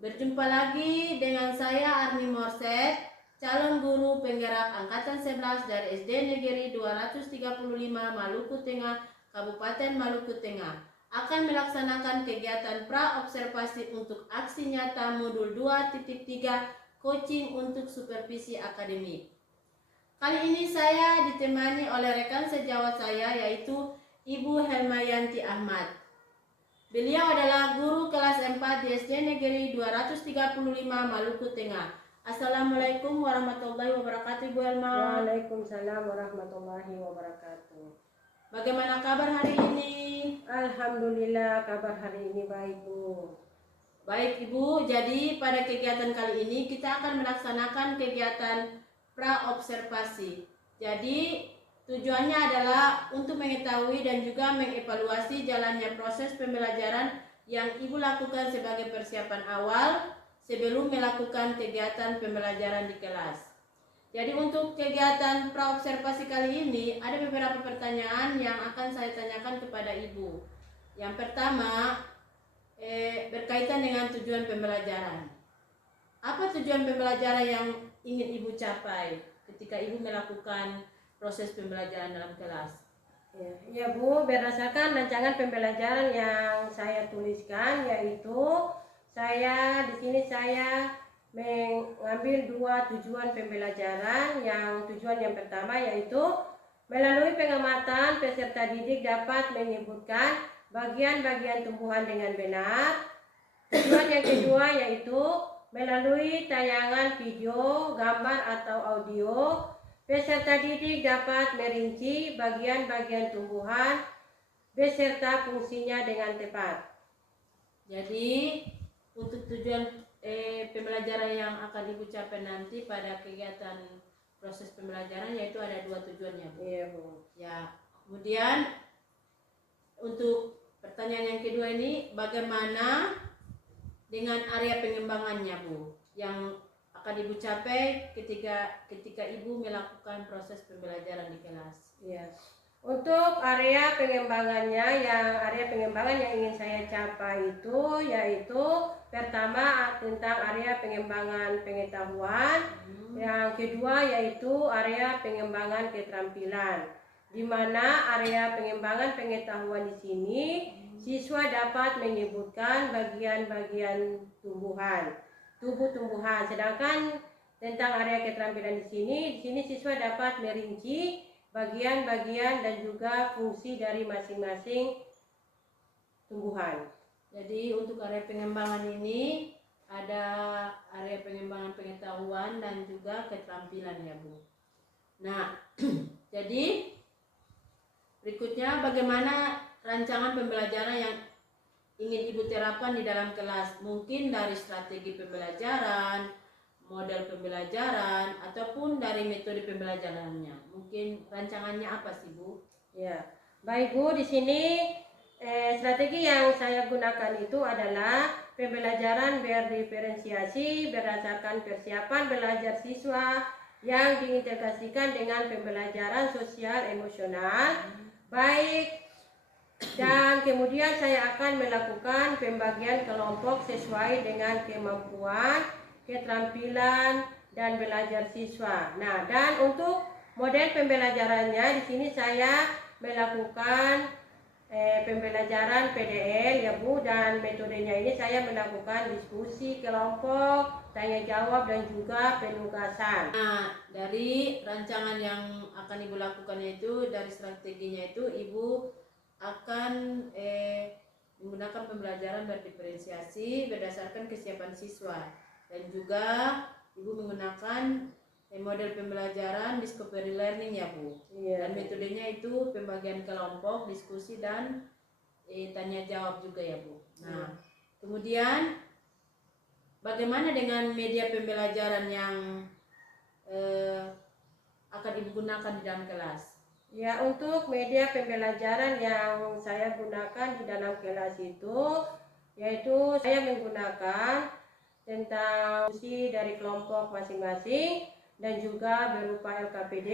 Berjumpa lagi dengan saya Armi Morset, calon guru penggerak Angkatan 11 dari SD Negeri 235 Maluku Tengah, Kabupaten Maluku Tengah, akan melaksanakan kegiatan pra-observasi untuk aksi nyata modul 2.3 coaching untuk supervisi akademik. Kali ini saya ditemani oleh rekan sejawat saya yaitu Ibu Helmayanti Ahmad. Beliau adalah guru kelas 4 di SD Negeri 235 Maluku Tengah. Assalamualaikum warahmatullahi wabarakatuh, Ibu Helma. Waalaikumsalam warahmatullahi wabarakatuh. Bagaimana kabar hari ini? Alhamdulillah, kabar hari ini baik, Bu. Baik, Ibu. Jadi pada kegiatan kali ini kita akan melaksanakan kegiatan pra-observasi. Jadi tujuannya adalah untuk mengetahui dan juga mengevaluasi jalannya proses pembelajaran yang Ibu lakukan sebagai persiapan awal sebelum melakukan kegiatan pembelajaran di kelas. Jadi untuk kegiatan praobservasi kali ini ada beberapa pertanyaan yang akan saya tanyakan kepada Ibu. Yang pertama, berkaitan dengan tujuan pembelajaran. Apa tujuan pembelajaran yang ingin Ibu capai ketika Ibu melakukan proses pembelajaran dalam kelas? Ya Bu, berdasarkan rancangan pembelajaran yang saya tuliskan, yaitu di sini saya mengambil dua tujuan pembelajaran. Yang tujuan yang pertama yaitu melalui pengamatan peserta didik dapat menyebutkan bagian-bagian tumbuhan dengan benar. Tujuan yang kedua yaitu melalui tayangan video, gambar atau audio, peserta didik dapat merinci bagian-bagian tumbuhan beserta fungsinya dengan tepat. Jadi untuk tujuan pembelajaran yang akan Ibu capai nanti pada kegiatan proses pembelajaran yaitu ada dua tujuannya, Bu. Iya, Bu. Ya, kemudian untuk pertanyaan yang kedua ini, bagaimana dengan area pengembangannya, Bu, yang akan Ibu capai ketika Ibu melakukan proses pembelajaran di kelas? Iya. Untuk area pengembangan yang ingin saya capai itu yaitu pertama tentang area pengembangan pengetahuan, yang kedua yaitu area pengembangan keterampilan. Di mana area pengembangan pengetahuan di sini siswa dapat menyebutkan bagian-bagian tubuh tumbuhan, sedangkan tentang area keterampilan di sini siswa dapat merinci bagian-bagian dan juga fungsi dari masing-masing tumbuhan. Jadi untuk area pengembangan ini ada area pengembangan pengetahuan dan juga keterampilan ya, Bu. Nah, jadi berikutnya bagaimana rancangan pembelajaran yang ingin Ibu terapkan di dalam kelas? Mungkin dari strategi pembelajaran, model pembelajaran, ataupun dari metode pembelajarannya. Mungkin rancangannya apa sih, Bu? Ya, baik Bu, di sini strategi yang saya gunakan itu adalah pembelajaran berdiferensiasi berdasarkan persiapan belajar siswa yang diintegrasikan dengan pembelajaran sosial emosional, baik, dan kemudian saya akan melakukan pembagian kelompok sesuai dengan kemampuan, keterampilan, dan belajar siswa. Nah, dan untuk model pembelajarannya di sini saya melakukan pembelajaran PDL ya Bu, dan metodenya ini saya melakukan diskusi kelompok, tanya jawab, dan juga penugasan. Nah, dari rancangan yang akan Ibu lakukan itu, dari strateginya itu Ibu akan menggunakan pembelajaran berdiferensiasi berdasarkan kesiapan siswa, dan juga Ibu menggunakan model pembelajaran discovery learning ya, Bu. Dan metodenya itu pembagian kelompok, diskusi, dan tanya jawab juga ya, Bu. Nah, kemudian bagaimana dengan media pembelajaran yang akan Ibu gunakan di dalam kelas? Ya, untuk media pembelajaran yang saya gunakan di dalam kelas itu yaitu saya menggunakan tentang fungsi dari kelompok masing-masing dan juga berupa LKPD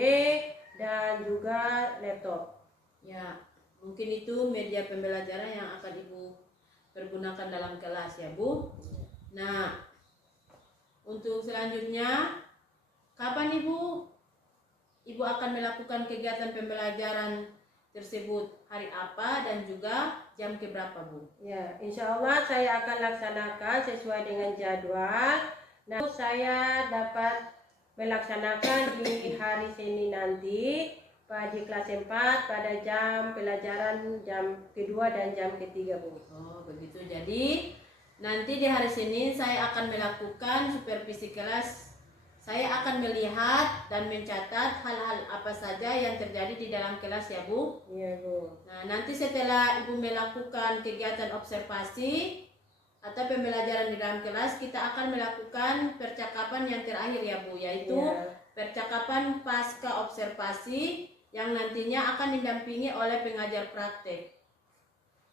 dan juga laptop. Ya, mungkin itu media pembelajaran yang akan Ibu pergunakan dalam kelas ya, Bu. Nah, untuk selanjutnya, kapan Ibu? Ibu akan melakukan kegiatan pembelajaran tersebut, hari apa dan juga jam keberapa, Bu? Ya, insya Allah saya akan laksanakan sesuai dengan jadwal. Nah, saya dapat melaksanakan di hari Senin nanti di kelas 4 pada jam pelajaran jam kedua dan jam ketiga, Bu. Oh, begitu. Jadi nanti di hari Senin saya akan melakukan supervisi kelas. Saya akan melihat dan mencatat hal-hal apa saja yang terjadi di dalam kelas ya, Bu. Iya, Bu. Nah, nanti setelah Ibu melakukan kegiatan observasi atau pembelajaran di dalam kelas, kita akan melakukan percakapan yang terakhir ya, Bu, yaitu percakapan pasca observasi yang nantinya akan didampingi oleh pengajar praktek.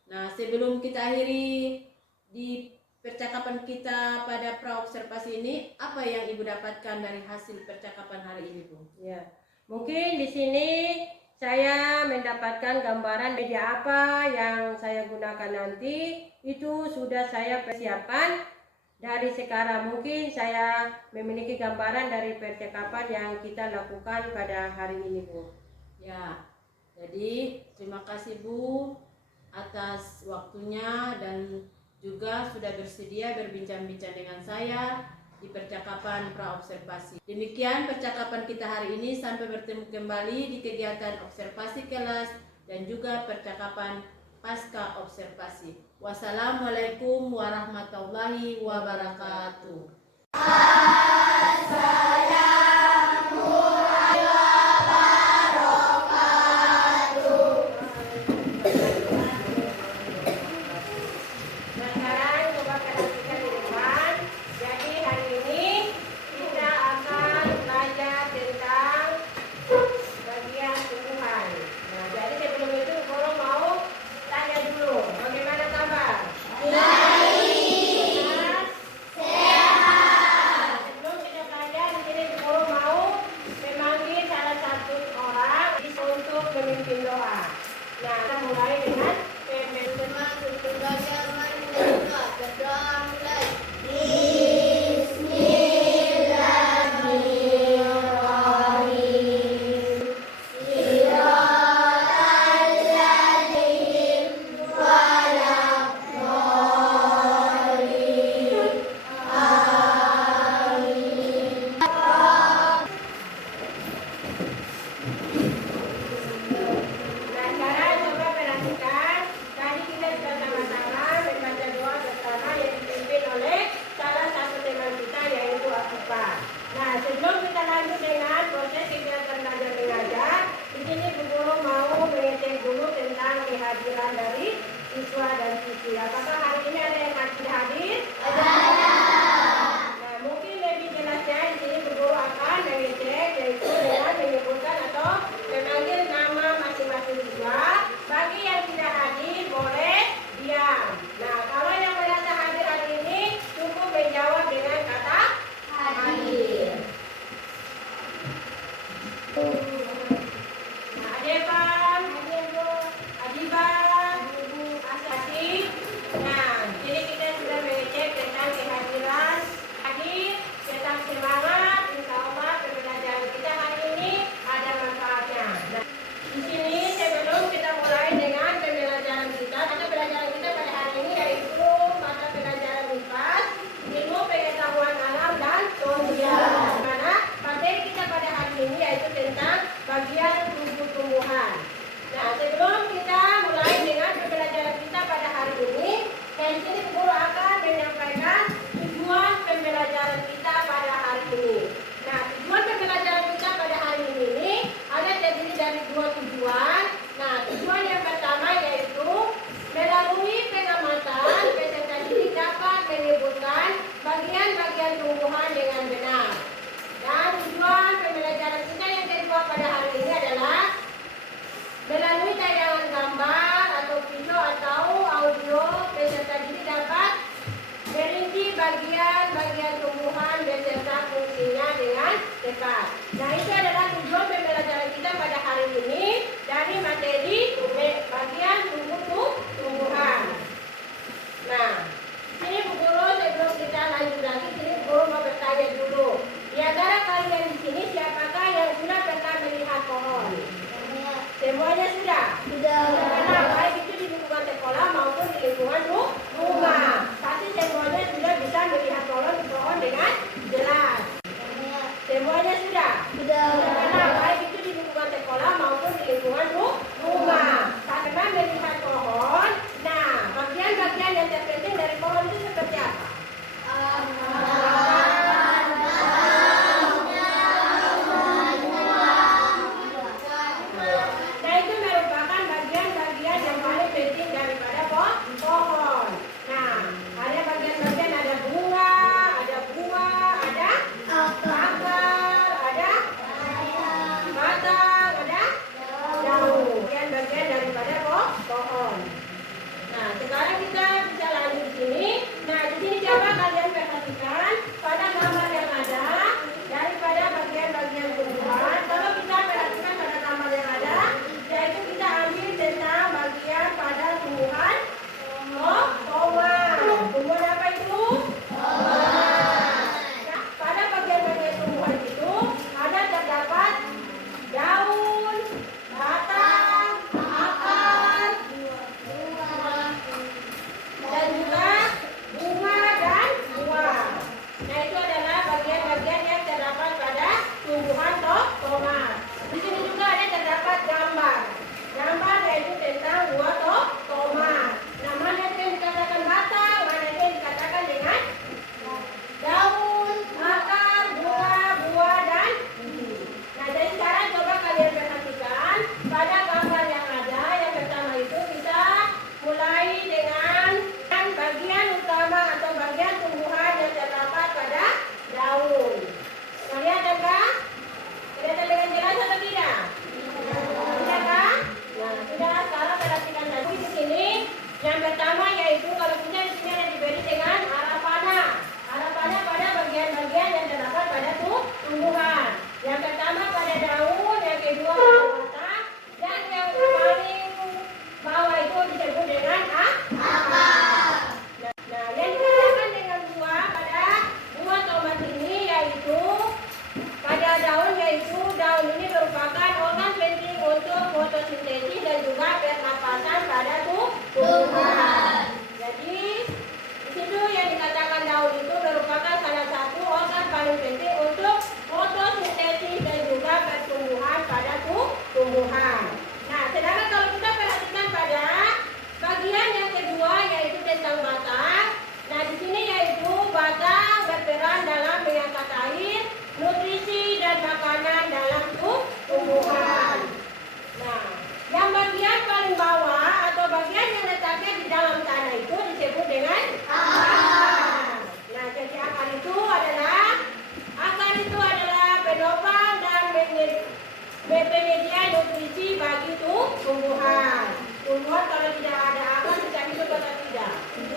Nah, sebelum kita akhiri di percakapan kita pada pra-observasi ini, apa yang Ibu dapatkan dari hasil percakapan hari ini, Bu? Ya, mungkin di sini saya mendapatkan gambaran media apa yang saya gunakan nanti. Itu sudah saya persiapkan dari sekarang. Mungkin saya memiliki gambaran dari percakapan yang kita lakukan pada hari ini, Bu. Ya, jadi terima kasih Bu atas waktunya dan juga sudah bersedia berbincang-bincang dengan saya di percakapan pra-observasi. Demikian percakapan kita hari ini, sampai bertemu kembali di kegiatan observasi kelas dan juga percakapan pasca observasi. Wassalamualaikum warahmatullahi wabarakatuh. Sekarang coba perhatikan di depan. Jadi hari ini kita akan belajar tentang bagian tumbuhan. Nah, jadi sebelum itu Guru mau tanya dulu, bagaimana kabar? Baik. Sehat. Sebelum kita belajar di sini Guru mau memanggil salah satu orang untuk memimpin doa. Nah, kita mulai dengan Nah, sekarang coba perhatikan Karena baik itu di lingkungan sekolah maupun di lingkungan rumah. Karena melihat pohon, nah bagian-bagian yang terpenting dari pohon itu seperti apa? Nah itu merupakan bagian-bagian yang paling penting daripada pohon. Nah ada bagian-bagian, ada bunga, ada buah, ada akar, ada batang, ada daun. Bagian-bagian daripada pohon. Nah sekarang kita bisa lanjut sini. Nah di sini coba kalian perhatikan pada gambar yang ada daripada bagian-bagian tumbuhan. Kalau kita perhatikan pada gambar yang ada, yaitu kita ambil tentang bagian pada tumbuhan tomat. Tumbuhan apa itu? Nah, pada bagian-bagian tumbuhan itu ada terdapat daun, batang, akar, dan juga bunga dan buah. Nah itu adalah bagian-bagian yang terdapat pada tumbuhan tomat. Di sini juga ada terdapat gambar. Gambar yaitu tentang buah tomat. Nah mana yang dikatakan batang, mana yang dikatakan dengan daun, akar, bunga, buah dan biji. Nah jadi sekarang coba kalian perhatikan pada gambar yang ada. Yang pertama itu kita mulai dengan bagian utama atau bagian tumbuhan yang terdapat pada daun. Kelihatan kah? Kelihatan dengan jelas atau tidak? Tidak kan? Nah sudah, sekarang perhatikan lagi di sini. Yang pertama yaitu kalau kita di sini ada diberi dengan arah panah. Arah panah pada bagian-bagian yang terdapat pada tumbuhan. Yang pertama pada daun, yang kedua pada batang, dan yang paling bawah itu disebut dengan akar. Nah, yang dikatakan dengan buah pada buah tomat ini yaitu pada daun, yaitu daun ini merupakan organ penting untuk fotosintesis dan juga pernapasan pada tumbuhan. Jadi di situ yang dikatakan daun itu merupakan salah satu organ paling penting untuk fotosintesis dan juga pertumbuhan pada tumbuhan. Nah, sedangkan kalau kita perhatikan pada bagian yang kedua yaitu tentang batang. Nah, di sini yaitu batang berperan dalam mengangkat air, nutrisi dan makanan dalam tumbuhan. Nah, yang bagian paling bawah atau bagian yang letaknya di dalam tanah itu disebut dengan akar. Nah, jadi akar itu adalah penopang dan penyedia nutrisi bagi tumbuhan. Tumbuhan kalau tidak ada akar bisa hidup atau tidak?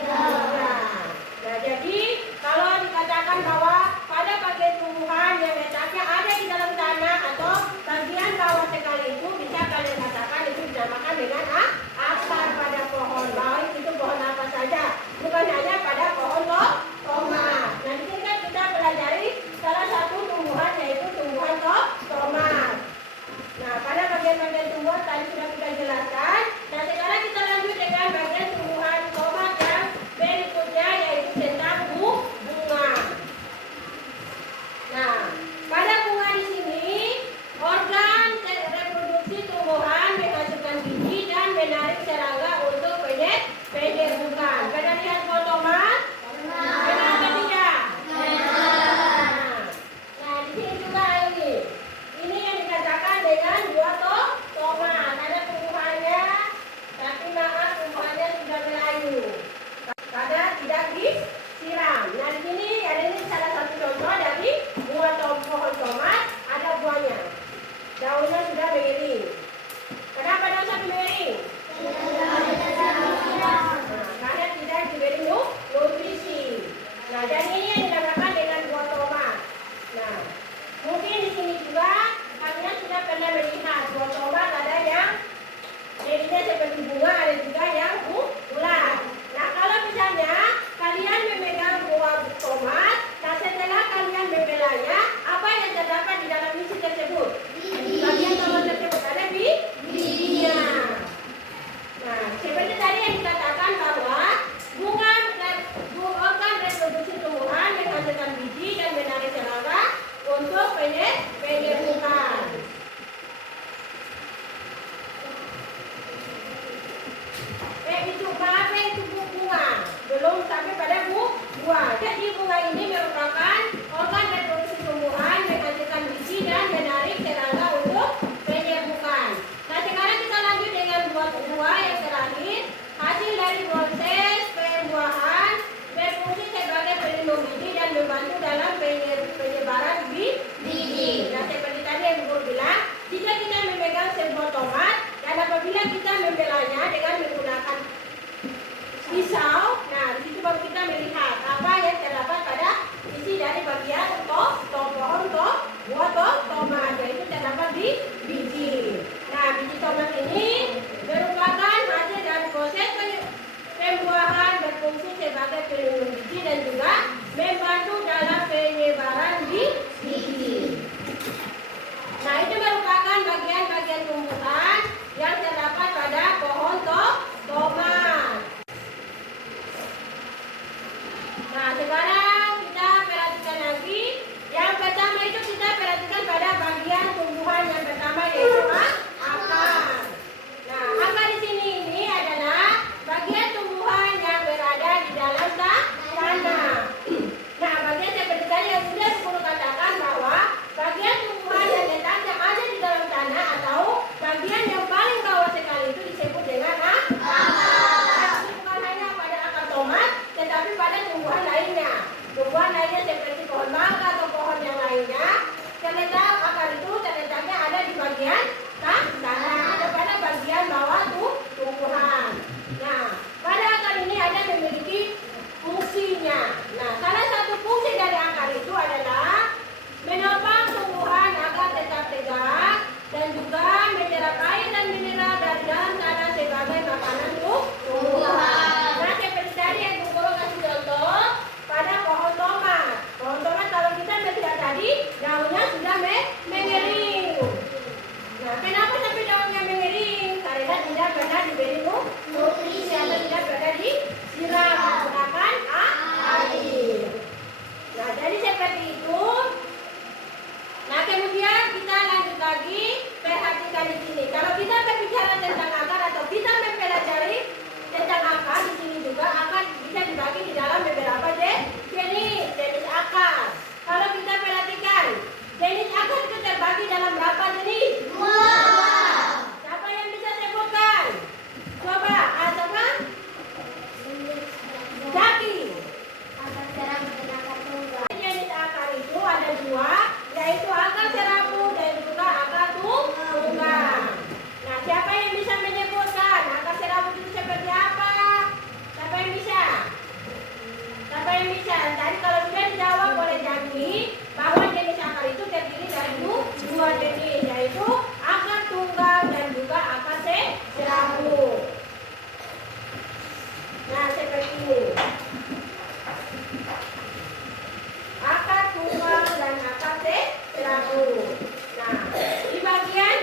Nah, jadi kalau dikatakan bahwa pada bagian tumbuhan yang letaknya ada di dalam tanah atau bagian bawah sekali itu bisa kalian katakan itu dinamakan dengan akar pada pohon. Baik itu pohon apa saja, bukan hanya pada pohon tomat. Nah, di sini kan kita pelajari salah satu tumbuhan yaitu tumbuhan tomat. Nah, pada bagian-bagian tumbuhan tadi sudah kita jelaskan. Nah, sekarang kita lanjut dengan bagian tumbuhan tomat yang very biji. Nah, biji tomat ini merupakan hasil dari proses pembuahan, berfungsi sebagai pelindung biji dan juga membantu dalam penyebaran biji. Nah, itu merupakan bagian-bagian tumbuhan yang terdapat pada pohon tomat. Nah, sekarang kita perhatikan lagi. Yang pertama itu kita perhatikan pada bagian tumbuhan yang pertama yaitu akar. Nah, akar di sini ini adalah bagian tumbuhan yang berada di dalam tanah. Nah, bagian seperti tadi yang sudah guru katakan bahwa bagian tumbuhan yang ada di dalam tanah atau bagian yang paling bawah sekali itu disebut dengan akar. Bukan hanya pada akar tomat, tetapi pada tumbuhan lainnya. Tumbuhan lainnya seperti pohon mangga atau pohon yang lainnya, terletak akar itu terletaknya ada di bagian tanah, ada pada bagian bawah tumbuhan. Nah, pada akar ini ada memiliki fungsinya. Nah, salah satu fungsi dari akar itu adalah menopang tumbuhan agar tetap tegak dan juga menyerap air dan mineral dari dalam tanah sebagai makanan tumbuhan. Nah, seperti tadi yang guru kasih contoh pada pohon tomat. Pohon tomat kalau kita melihat tadi daunnya sudah mengering. Nah, kenapa sampai daunnya mengering? Karena tidak pernah diberi nutrisi atau tidak pernah disiram menggunakan air. Nah, jadi seperti itu. Nah, kemudian kita lanjut lagi, perhatikan di sini. Kalau kita berbicara tentang akar atau kita mempelajari tentang akar, di sini juga akar bisa dibagi di dalam beberapa jenis akar. Kalau kita perhatikan, jenis akar itu terbagi dalam berapa jenis? Siapa yang bisa sebutkan? Coba, siapa? Jaki. Jenis akar itu ada dua, yaitu akar serabu dan juga akar tunggang. Nah, siapa yang bisa menyebutkan akar serabu itu seperti apa? Siapa yang bisa? Siapa yang bisa? Tadi kalau sudah dijawab oleh Jaki bahwa jenis akar itu terdiri dari dua jenis, yaitu akar tunggang dan juga akar serabu. Nah, seperti ini. Akar tunggang dan akar serabu. Nah, di bagian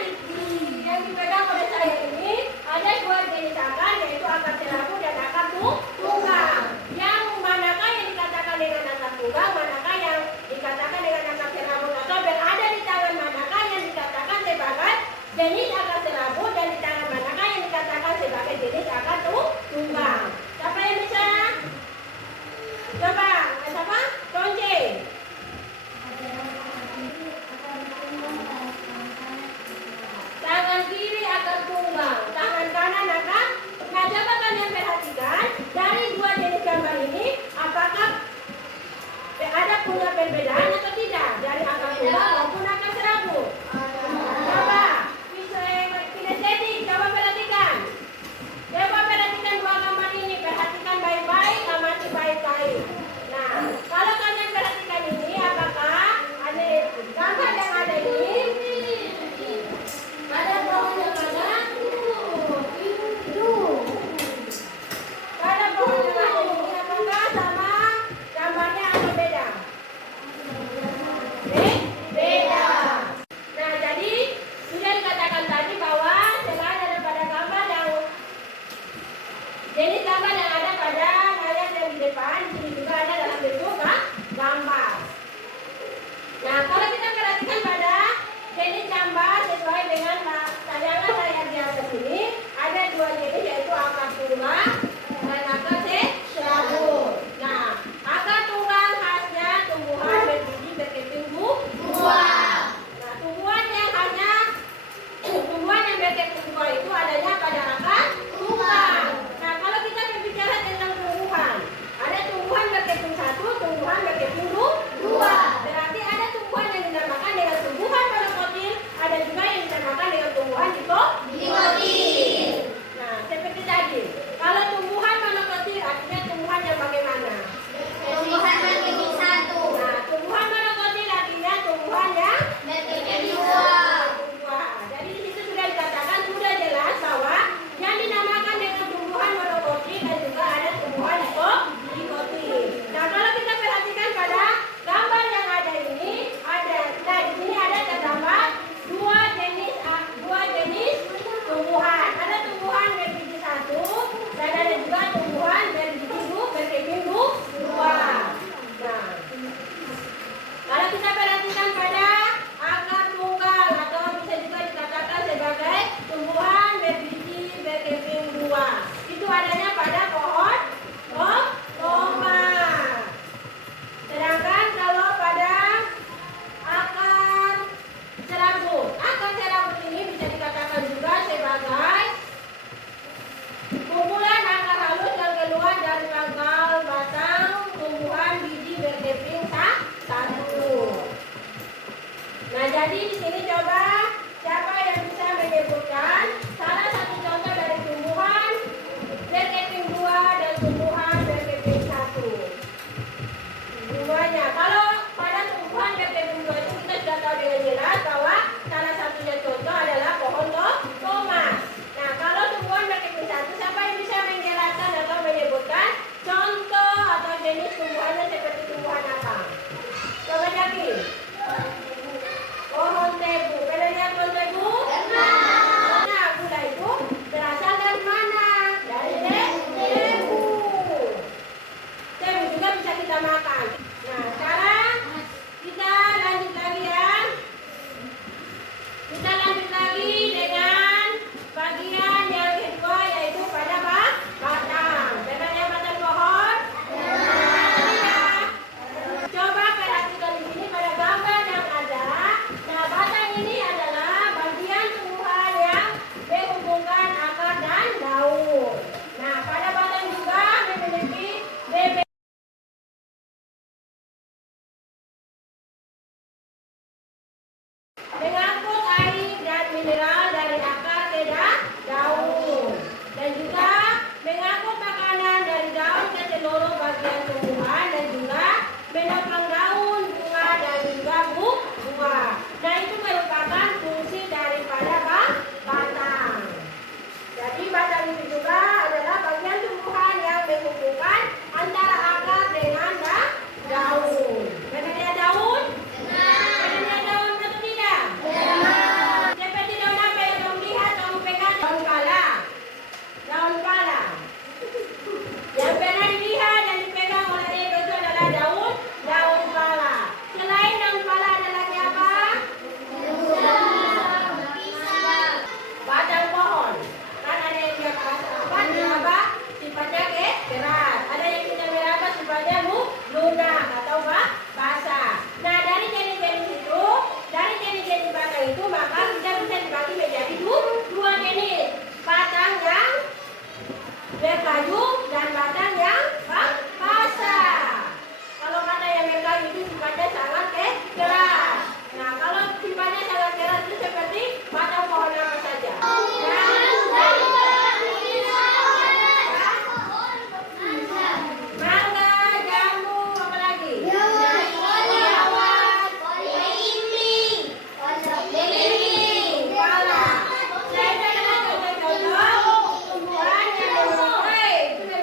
yang dipegang oleh saya ini ada dua jenis akar, yaitu akar serabu dan akar tunggang. Yang manakah yang dikatakan dengan akar tunggang, manakah yang dikatakan dengan akar serabu, atau berada di tangan manakah yang dikatakan sebagai jenis akar serabu dan di tangan manakah yang dikatakan sebagai jenis akar tunggang. Siapa yang bisa? Coba, siapa? Tonje. Tangan kiri akar tunggang, tangan kanan akar. Nah, coba kalian perhatikan dari dua jenis gambar ini, apakah ada punya perbedaan atau tidak dari akar tunggang maupun akar serabu? Coba, kinestetik, coba perhatikan. Coba perhatikan dua gambar ini, perhatikan baik-baik, amati baik-baik. Nah, kalau kalian perhatikan ini, apakah ada gambar yang ada ini? Ada pohon yang ada? Pada pohon yang ada ini, apakah sama gambarnya atau beda? Beda. sini coba siapa yang bisa menyebutkan salah satu contoh dari tumbuhan berkeping 2 dan tumbuhan berkeping 1. Semuanya. Kalau pada tumbuhan berkeping 2 itu kita sudah tahu dengan jelas bahwa salah satunya contoh adalah pohon tomat. Nah, kalau tumbuhan berkeping 1, siapa yang bisa menjelaskan atau menyebutkan contoh atau jenis tumbuhannya seperti tumbuhan apa? Coba Jaki. Pohon tebu. Pernah lihat pohon tebu? Nah, gula itu berasal dari mana? Dari tebu. Tebu juga bisa kita makan. Nah, sekarang kita lanjut lagi ya. Kita lanjut lagi dengan bagian yang kedua yaitu pada batang. Pernah lihat batang pohon? Coba perhatikan di sini pada gambar yang ada. Nah, batang ini adalah bagian tumbuhan yang menghubungkan akar dan daun. Nah, pada batang juga memiliki bebek mengangkut air dan mineral dari akar ke daun, dan juga mengangkut makanan dari daun ke seluruh bagian tumbuhan, dan juga menopang daun, bunga, dan juga buah. Nah, itu merupakan fungsi daripada batang. Jadi batang itu juga adalah bagian tumbuhan yang menghubungkan antara akar dengan daun. Pernah lihat daun? Pernah lihat daun atau tidak? Seperti daun apa yang kamu lihat, kamu pegang? Daun pala. Daun pala. Yang pernah dilihat dan dipegang oleh Edo itu adalah daun pala. Selain daun pala ada lagi apa? Batang pohon. Kan ada yang dia apa? Sifatnya keras. Ada yang kita berapa sifatnya lunak atau basah. Nah, dari jenis-jenis itu, dari jenis-jenis batang itu maka kita bisa dibagi menjadi dua jenis. Batang yang berkayu dan batang yang basah. Kalau kata yang berkayu itu sifatnya sangat keras. Nah, kalau sifatnya sangat keras itu seperti batang pohon apa saja? Mangga, jambu, apa lagi? Belimbing, pala. Saya adalah contoh-contoh tumbuhan yang itu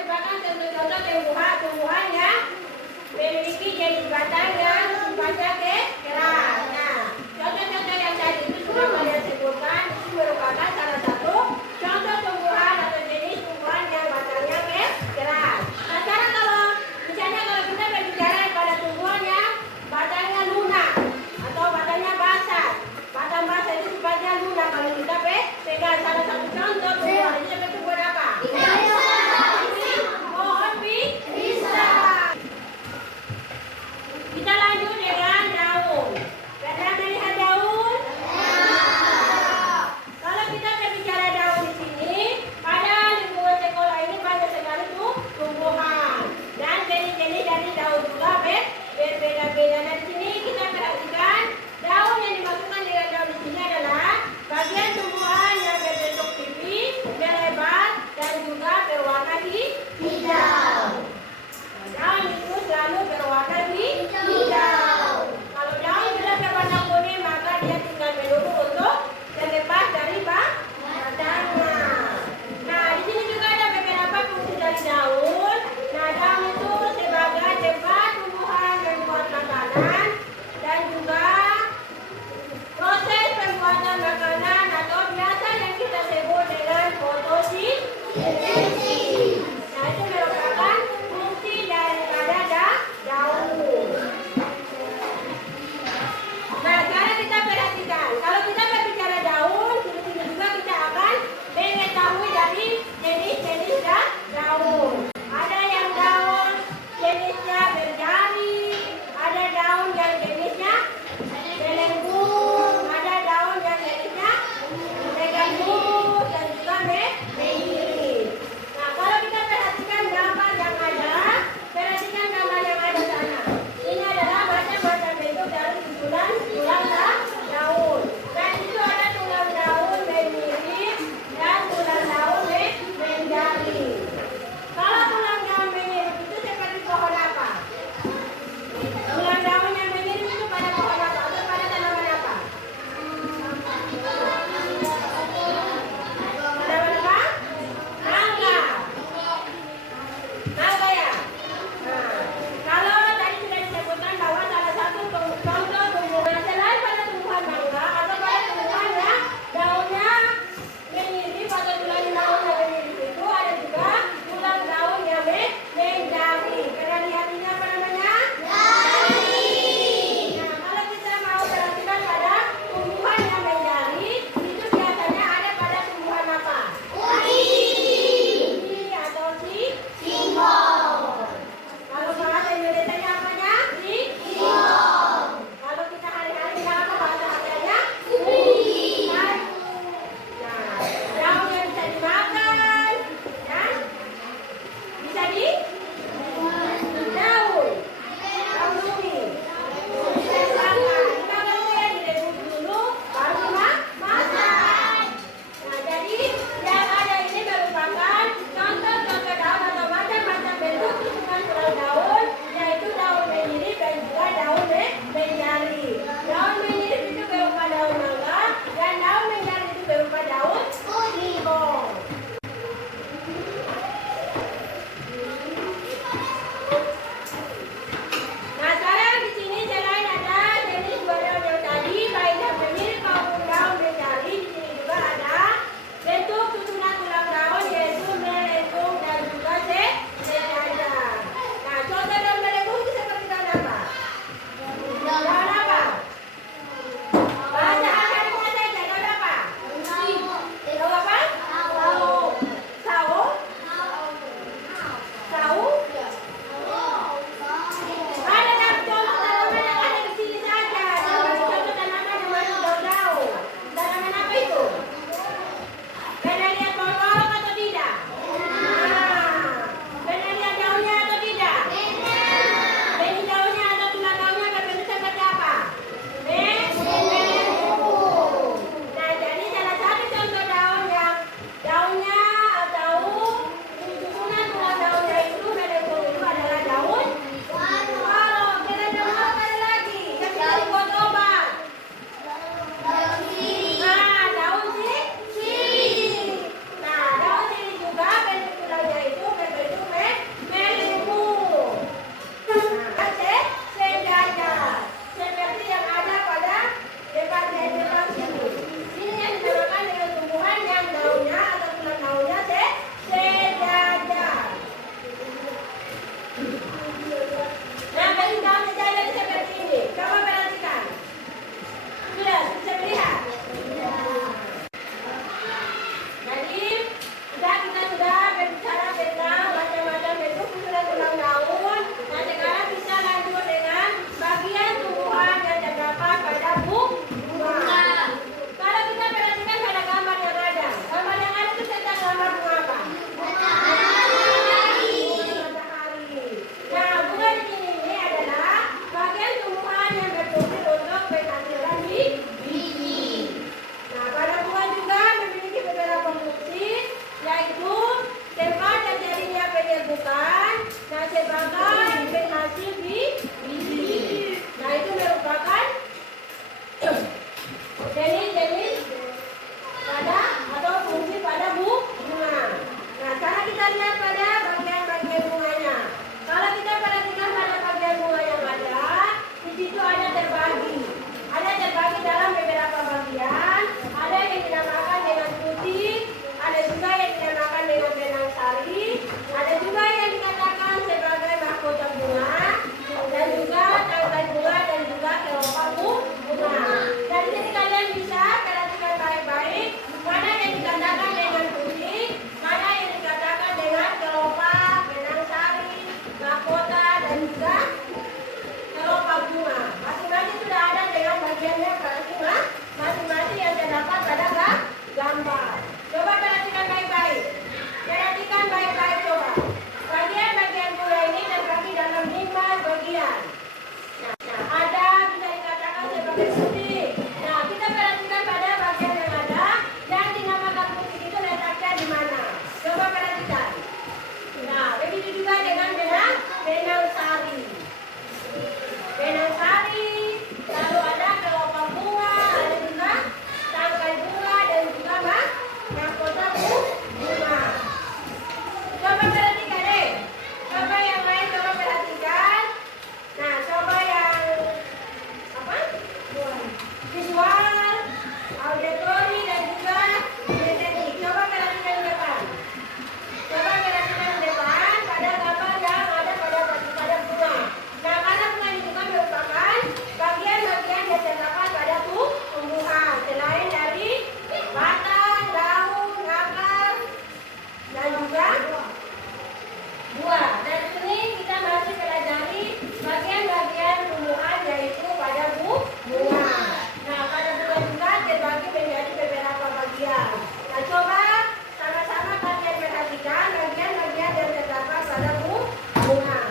Nah, coba sama-sama kalian perhatikan bagian-bagian yang terdapat pada bunga.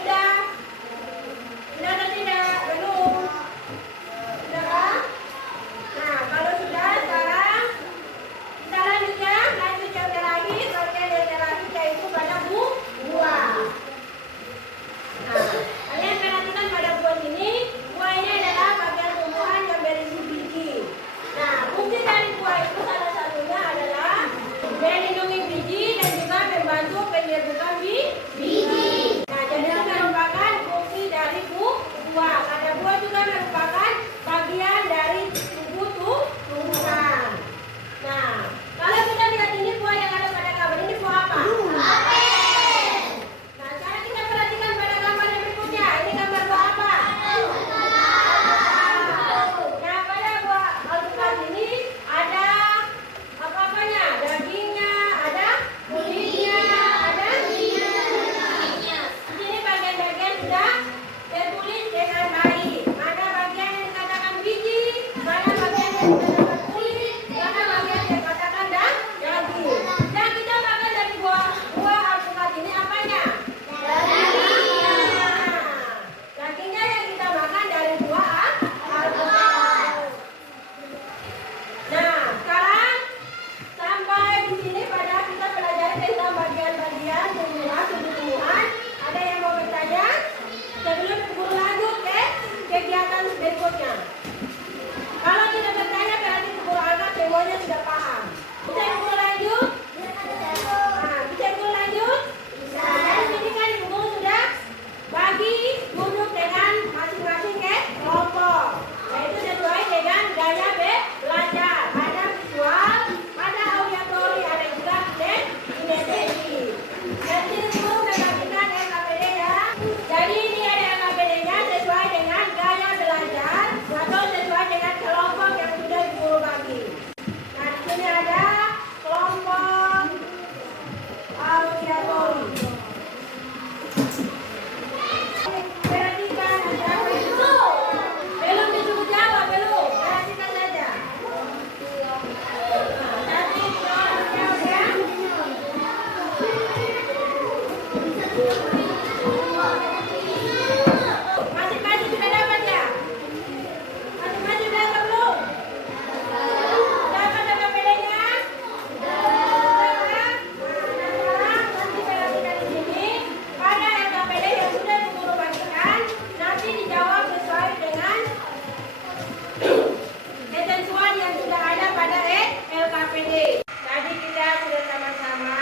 Sudah? Sudah atau tidak? Belum? Sudah kan? Nah, kalau sudah, sekarang kita lanjut ya. Lanjut yang terakhir, bagian yang terakhir yaitu pada buah. Nah, kalian perhatikan pada buah ini. Buah ini adalah bagian tumbuhan yang berisi biji. Nah, fungsi dari buah itu salah satunya adalah melindungi biji dan juga membantu penyerbukan biji. Nah, jadi itu merupakan fungsi dari buah. Karena buah juga merupakan bagian dari tumbuhan. Nah, kalau kita lihat ini buah yang ada pada gambar ini buah apa? Nah, sekarang kita perhatikan pada gambar yang berikutnya. Ini gambar buah apa? Nah, pada buah alpukat ini ada apa-apanya? Dagingnya, ada kulitnya, ada di sini bagian-bagian sudah tertulis dengan baik. Mana bagian yang dikatakan biji, mana bagian yang dikatakan kulit, mana bagian yang dikatakan daging. Dan kita makan dari buah alpukat ini apanya? Dagingnya. Dagingnya yang kita makan dari buah alpukat. Nah, sekarang sampai di sini pada kita pelajari tentang bagian-bagian tumbuhan. Ada yang mau bertanya? Sebelum guru lanjut ke kegiatan berikutnya. Kalau tidak bertanya berarti guru anak semuanya sudah paham. Bisa guru lanjut? Nah, bisa guru lanjut? Nah, dari sini kan guru sudah bagi duduk dengan masing-masing kelompok. Yaitu sesuai dengan gaya belajar. Ada visual, ada auditori, ada juga kinestetik. Dan sini guru membagikan LKPD ya. Jadi ini ada LKPD-nya sesuai dengan gaya belajar atau sesuai dengan kelompok yang sudah guru bagi. Nah, di sini ada kelompok auditori. Perhatikan ada apa itu? Belum disuruh jawab, belum. Perhatikan saja. Nah, tadi kita harus jawab ya. Masing-masing sudah dapat ya? Masing-masing sudah dapat belum? Dapat LKPD-nya? Sudah kan? Nah, sekarang nanti perhatikan di sini. Pada LKPD yang sudah guru bagikan, nanti dijawab sesuai dengan ketentuan yang sudah ada pada LKPD. Tadi kita sudah sama-sama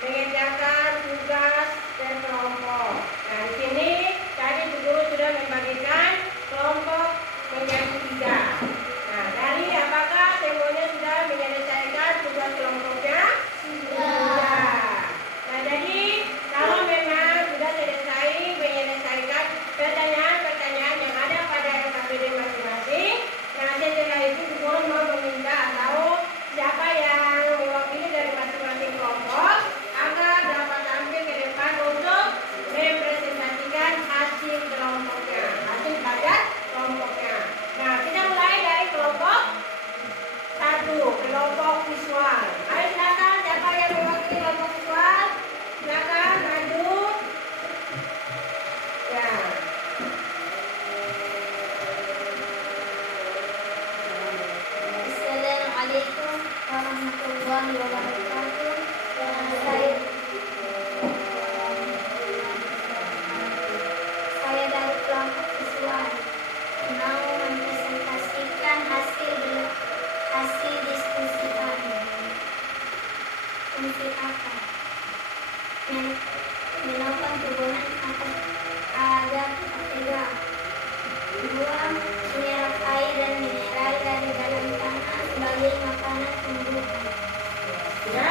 mengerjakan tugas berkelompok. Nah, di sini tadi guru sudah membagikan kelompok menjadi 3. Nah, dari apakah semuanya sudah menyelesaikan tugas kelompoknya? Sudah. Nah, jadi kalau memang sudah selesai menyelesaikan pertanyaan-pertanyaan yang ada pada LKPD masing-masing, nah setelah itu guru mau meminta atau siapa yang mewakili dari masing-masing kelompok agar dapat tampil ke depan untuk merepresentasikan hasil kelompoknya, hasil belajar kelompoknya. Nah, kita mulai dari kelompok 1, kelompok visual. Ayo silakan, siapa yang mewakili kelompok visual? Silakan maju. Ya. Assalamualaikum warahmatullahi wabarakatuh. Saya dari kelompok visual mau mempresentasikan hasil diskusi kami. Fungsi apa? Melakukan hubungan agar tetap tegak. 2. Menyerap air dan mineral dari dalam tanah sebagai makanan tumbuhan. Ya,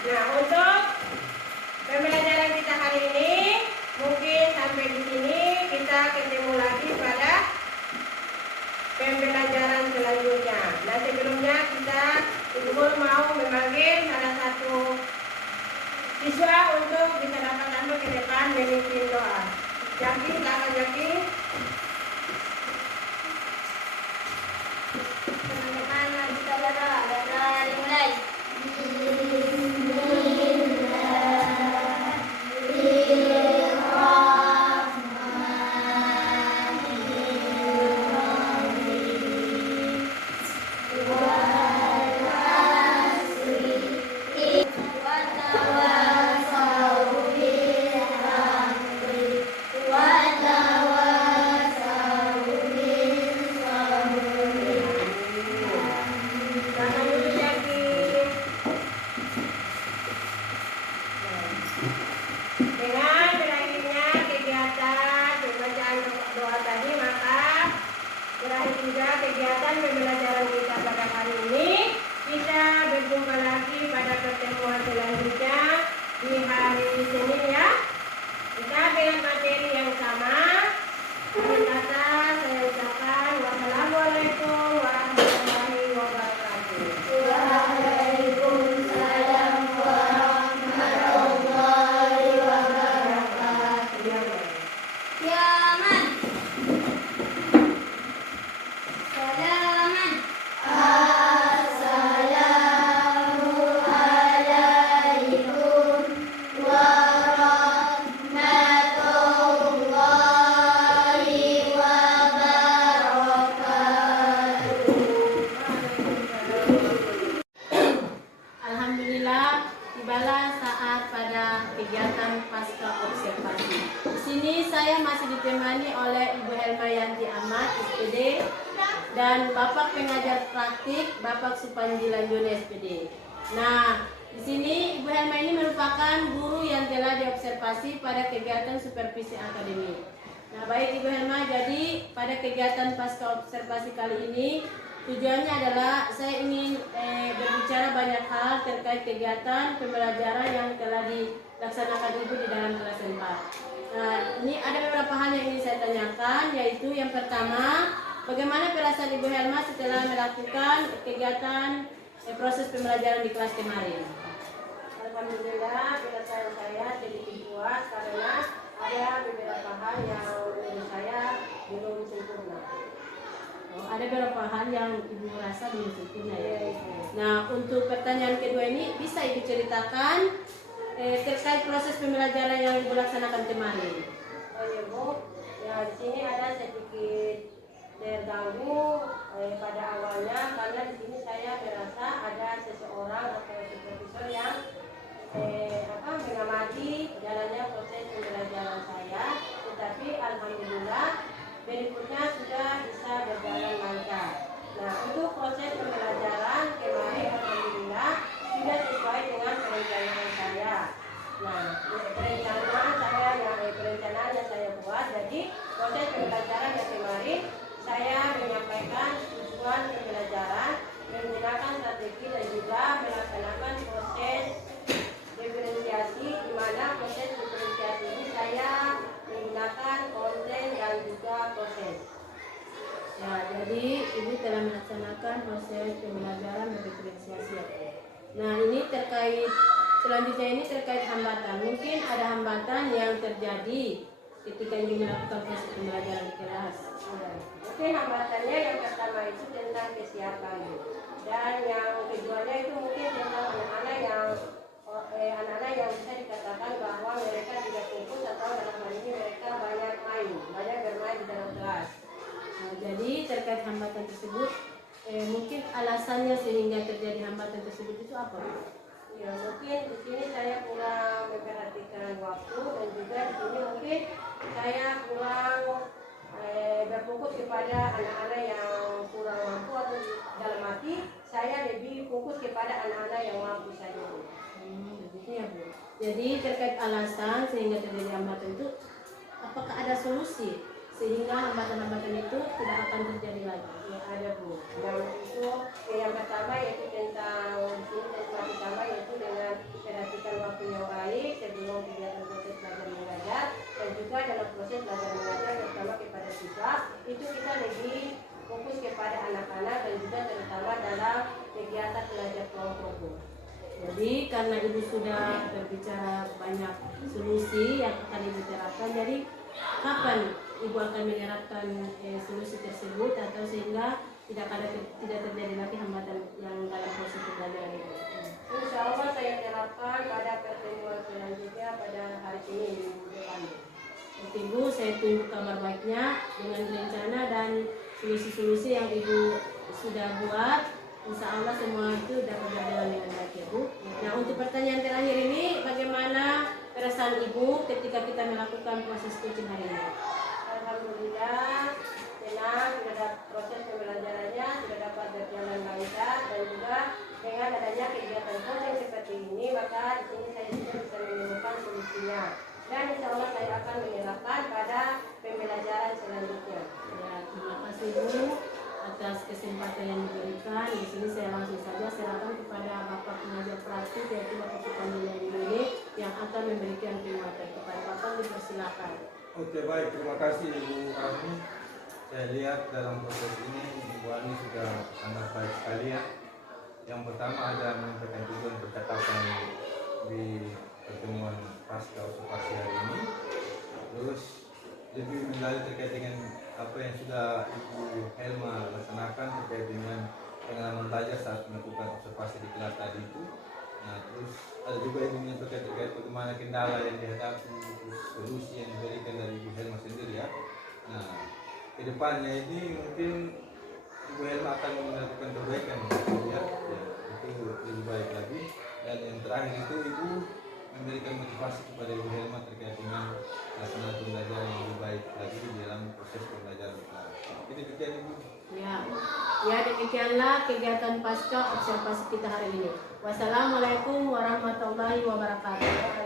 Nah, untuk pembelajaran kita hari ini mungkin sampai di sini. Kita ketemu lagi pada pembelajaran selanjutnya. Nah, sebelumnya Ibu Guru mau memanggil salah satu siswa untuk bisa dapat tampil ke depan memimpin doa. Jaki, silakan Jaki. Teman-teman, mari kita berdoa. Berdoa dimulai. Silakan dulu Jaki. Dengan berakhirnya kegiatan pembacaan doa tadi, maka berakhir juga kegiatan pembelajaran kita pada hari ini. Kita berjumpa lagi pada pertemuan selanjutnya di hari Senin ya. Kita dengan materi yang sama. Akhir kata saya ucapkan wassalamualaikum warahmatullahi wabarakatuh. Waalaikumsalam warahmatullahi wabarakatuh. Yaman. Salaman. Assalamualaikum warahmatullahi wabarakatuh. Alhamdulillah, tibalah saat pada kegiatan pasca observasi. Di sini saya masih ditemani oleh Ibu Helma Yanti Ahmad, SPD, dan Bapak pengajar praktik Bapak Supanji Lanjono, SPD. Nah, di sini Ibu Helma ini merupakan guru yang telah diobservasi pada kegiatan supervisi akademik. Nah, baik Ibu Helma, jadi pada kegiatan pasca observasi kali ini tujuannya adalah saya ingin berbicara banyak hal terkait kegiatan pembelajaran yang telah dilaksanakan Ibu di dalam kelas 4. Nah, ini ada beberapa hal yang ingin saya tanyakan, yaitu yang pertama, bagaimana perasaan Ibu Helma setelah melakukan kegiatan proses pembelajaran di kelas kemarin? Alhamdulillah, perasaan saya sedikit puas karena ada beberapa hal yang menurut saya belum sempurna. Oh, ada beberapa hal yang Ibu rasa belum sempurna ya. Iya. Nah, untuk pertanyaan kedua ini bisa Ibu ceritakan terkait proses pembelajaran yang Ibu laksanakan kemarin. Oh iya Bu, ya di sini ada sedikit terganggu pada awalnya karena di sini saya merasa ada seseorang atau supervisor yang mengamati jalannya proses pembelajaran saya, tetapi alhamdulillah berikutnya sudah bisa berjalan lancar. Nah, untuk proses pembelajaran kemarin alhamdulillah sudah sesuai dengan perencanaan saya. Nah, perencanaan yang saya buat, jadi proses pembelajaran yang kemarin saya menyampaikan tujuan pembelajaran, menggunakan strategi dan juga melaksanakan proses diferensiasi, di mana proses diferensiasi ini saya menggunakan konten dan juga proses. Ya, jadi Ibu telah melaksanakan proses pembelajaran berdiferensiasi. Nah, ini selanjutnya ini terkait hambatan. Mungkin ada hambatan yang terjadi ketika Ibu melakukan proses pembelajaran di kelas. Oke, hambatannya yang pertama itu tentang kesiapan, dan yang keduanya itu mungkin tentang anak-anak yang bisa dikatakan bahwa mereka tidak fokus atau dalam hal ini mereka banyak bermain di dalam kelas. Nah, jadi terkait hambatan tersebut, mungkin alasannya sehingga terjadi hambatan tersebut itu apa? Ya, mungkin di sini saya kurang memperhatikan waktu, dan juga di sini mungkin saya kurang berfokus kepada anak-anak yang kurang mampu, atau dalam arti saya lebih fokus kepada anak-anak yang mampu saja. Begitu ya Bu. Jadi terkait alasan sehingga terjadi hambatan itu, apakah ada solusi sehingga hambatan-hambatan itu tidak akan terjadi lagi? Ya, ada Bu. Yang itu yang pertama yaitu tentang pertama yaitu dengan catat belajar kelompok, Bu. Jadi karena Ibu sudah berbicara banyak solusi yang akan Ibu terapkan, jadi kapan Ibu akan menerapkan solusi tersebut atau sehingga tidak terjadi lagi hambatan yang dalam proses pembelajaran Ibu? Insya Allah saya terapkan pada pertemuan selanjutnya pada hari ini minggu depan. Oke Bu, saya tunggu kabar baiknya dengan rencana dan solusi-solusi yang Ibu sudah buat. Insya Allah semua itu dapat berjalan dengan baik ya Bu. Nah untuk pertanyaan terakhir ini, bagaimana perasaan Ibu ketika kita melakukan proses coaching hari ini? Alhamdulillah senang sudah dapat proses pembelajarannya sudah dapat berjalan lancar dan juga dengan adanya kegiatan coaching seperti ini maka di sini saya juga bisa menemukan solusinya dan insya Allah saya akan menerapkan pada pembelajaran selanjutnya. Ya, terima kasih Bu atas kesempatan yang diberikan. Di sini saya langsung saja serahkan kepada Bapak pengajar praktik yaitu Bapak Sukamilya ini yang akan memberikan penguatan kepada Bapak. Dipersilakan. Oke baik, terima kasih Ibu Ani. Saya lihat dalam proses ini Ibu Ani sudah sangat baik sekali ya. Yang pertama ada menyampaikan tujuan percakapan di pertemuan pasca observasi hari ini. Terus lebih menggali terkait dengan apa yang sudah Ibu Helma laksanakan terkait dengan pengalaman belajar saat melakukan observasi di kelas tadi itu. Nah, terus ada juga yang menyampaikan terkait bagaimana kendala yang dihadapi, terus solusi yang diberikan dari Ibu Helma sendiri ya. Nah, ke depannya ini mungkin Ibu Helma akan melakukan perbaikan ya, itu lebih baik lagi. Dan yang terakhir itu Ibu memberikan motivasi kepada Ibu Helma terkait dengan pelaksanaan pembelajaran yang lebih baik lagi di dalam proses pembelajaran. Ini demikian Ibu. Ya demikianlah kegiatan pasca observasi kita hari ini. Wassalamualaikum warahmatullahi wabarakatuh.